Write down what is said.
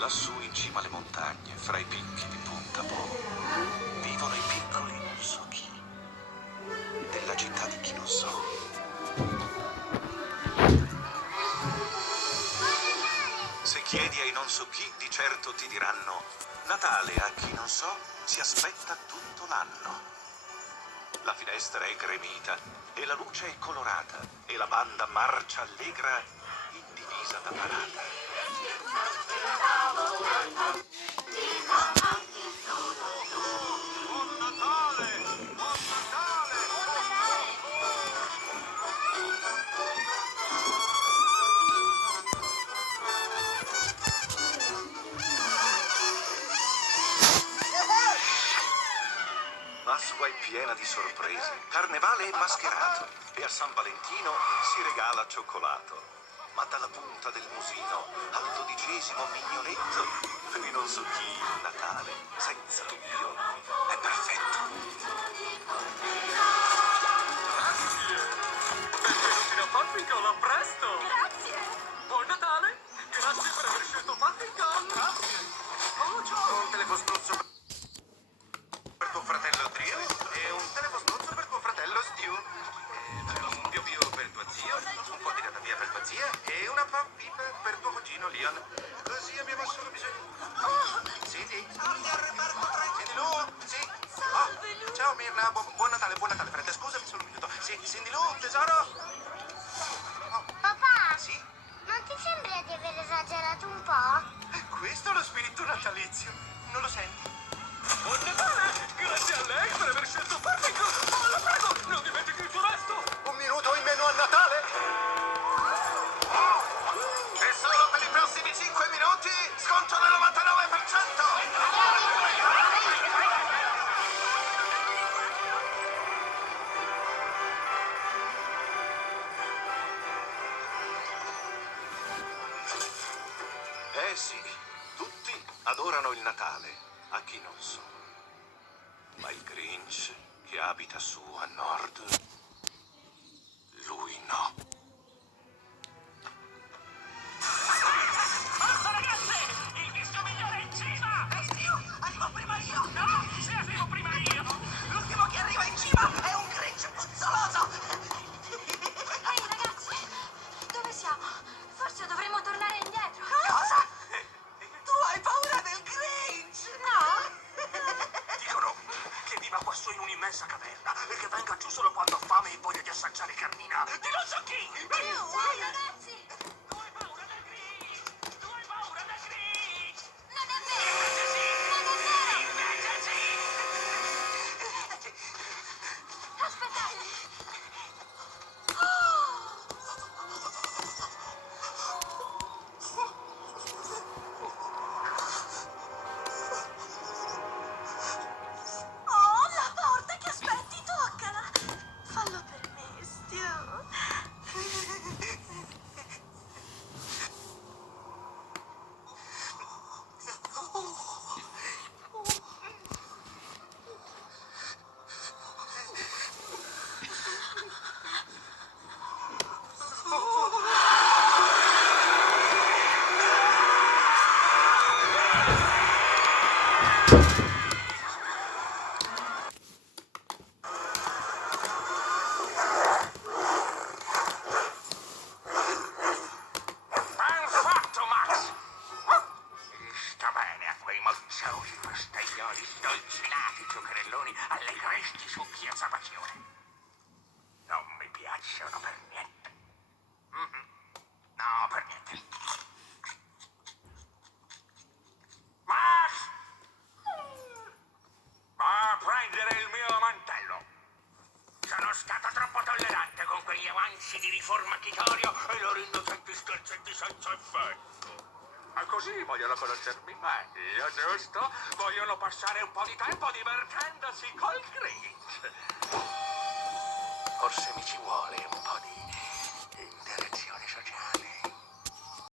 Lassù in cima alle montagne, fra i picchi di Punta Po, vivono i piccoli non so chi, della città di chi non so. Se chiedi ai non so chi, di certo ti diranno: Natale a chi non so si aspetta tutto l'anno. La finestra è gremita e la luce è colorata e la banda marcia allegra in divisa da parata. Buon Natale! Buon Natale! Pasqua è piena di sorprese, Carnevale è mascherato e a San Valentino si regala cioccolato. Ma dalla punta del musino al 12° mignoletto, per i non so chi il Natale, senza dubbio, è perfetto. Benvenuti da Pappicon, a presto! Grazie! Buon Natale! Grazie per aver scelto Pappicon! Grazie! Oh, ciao! Un telefonstruzzo per tuo fratello Trio e un telefonstruzzo per tuo fratello Stew. Un più per tuo zio, un po' di via per tua zia e una pip per tuo cugino Leon. Così abbiamo solo bisogno. Cindy? Salve al reparto 3. Cindy Lou? Sì? Salve, Lou. Ciao Mirna, buon Natale, Fred. Scusami solo un minuto. Sì, Cindy Lou, tesoro? Papà, Sì? non ti sembra di aver esagerato un po'? È questo lo spirito natalizio? Non lo senti? Buon Natale! Grazie a lei per aver scelto Pappicon! Oh, la prego, non dimentichi il suo resto! Un minuto in meno a Natale? E solo per i prossimi 5 minuti sconto del 99%! Eh sì, tutti adorano il Natale, a chi non so. Ma il Grinch, che abita su a nord, lui no. Forza ragazze! Il disco migliore è in cima! Ehi, Dio, arrivo prima io! No, se arrivo prima io! L'ultimo che arriva in cima è un Grinch puzzoloso! Ehi, ragazzi! Dove siamo? Forse dovremmo tornare indietro. Cosa? Tu hai paura del Grinch? No? Dicono che viva quassù in un'immensa caverna e che venga giù solo quando ha fame e voglia di assaggiare carnina. Di non so chi! Ehi, ragazzi! Tu hai paura del Grinch! Tu hai paura del Grinch! Non è vero! Invece sì! Non è vero! Invece sì! Aspettate! Oh, la porta che aspetti, toccala! Fallo per me, Stu. Ben fatto, Max! Sta bene a quei mozziosi festaioli sdolcinati giocherelloni allegristi succhi a zabacione. Non mi piacciono per niente. No, per niente. Max! Va a prendere il mio mantello. Sono stato troppo tollerante con quegli avanzi di riforma chitorio e loro innocenti scherzetti senza effetto. Ma così vogliono conoscermi meglio, giusto? Vogliono passare un po' di tempo divertendosi col Grinch. Forse mi ci vuole un po'.